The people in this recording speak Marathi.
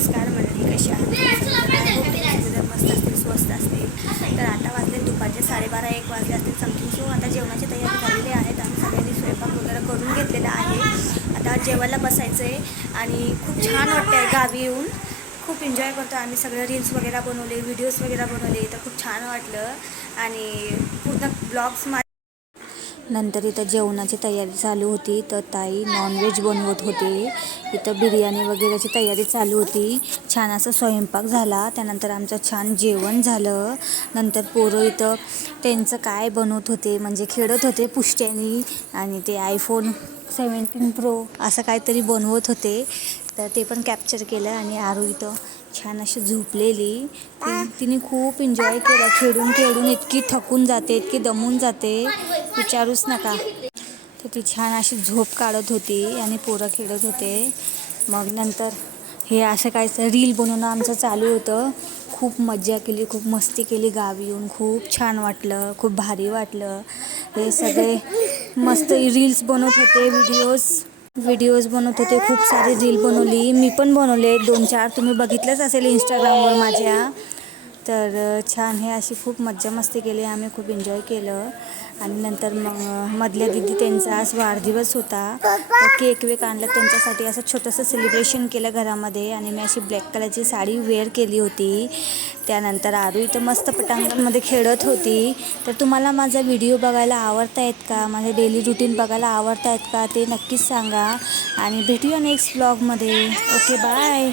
नमस्कार मंडळी, कशी आहात? मस्त असतील, स्वस्त असतील. तर आता वाजले दुपारचे 12:30-1 वाजले असतील समथिंग. सो आता जेवणाची तयारी झालेली आहेत आणि सगळ्यांनी स्वयंपाक वगैरे करून घेतलेला आहे. आता जेवायला बसायचं आहे आणि खूप छान वाटतं आहे गावी येऊन. खूप एन्जॉय करतो आम्ही सगळं. रील्स वगैरे बनवले, व्हिडिओज वगैरे बनवले, तर खूप छान वाटलं आणि पूर्ण ब्लॉग्स नंतर इथं जेवणाची तयारी चालू होती. तर ताई नॉनव्हेज बनवत होते. इथं बिर्याणी वगैरेची तयारी चालू होती. छान असा स्वयंपाक झाला. त्यानंतर आमचं छान जेवण झालं. नंतर पोरं इथं त्यांचं काय बनवत होते, म्हणजे खेळत होते पुष्ट्यानी आणि ते iPhone 17 Pro असं काहीतरी बनवत होते. तर ते पण कॅप्चर केलं आणि आरू इथं छान अशी झोपलेली. तिने खूप एन्जॉय केला. खेळून इतकी थकून जाते, इतकी दमून जाते, विचारूच नका. तर ती छान अशी झोप काढत होती आणि पोरं खेळत होते. मग नंतर हे असं काहीचं रील बनवणं आमचं चालू होतं. खूप मज्जा केली, खूप मस्ती केली. गावी येऊन खूप छान वाटलं, खूप भारी वाटलं. हे सगळे मस्त रील्स बनवत होते, व्हिडिओज बनवत होते. खूप सारी रील बनवली, मी पण बनवले 2-4. तुम्ही बघितलंच असेल इंस्टाग्रामवर माझ्या. तर छान हे अशी खूप मज्जा मस्ती केली आम्ही, खूप एन्जॉय केलं. आणि नंतर मग मधल्या दिदी त्यांचा आज वाढदिवस होता. तर केक आणलं त्यांच्यासाठी. असं छोटंसं सेलिब्रेशन केलं घरामध्ये आणि मी अशी ब्लॅक कलरची साडी वेअर केली होती. त्यानंतर आरू इथं मस्त पटांगणमध्ये खेळत होती. तर तुम्हाला माझा व्हिडिओ बघायला आवडतायत का, माझे डेली रुटीन बघायला आवडतायत का, ते नक्कीच सांगा. आणि भेटूया नेक्स्ट ब्लॉगमध्ये. Okay, bye.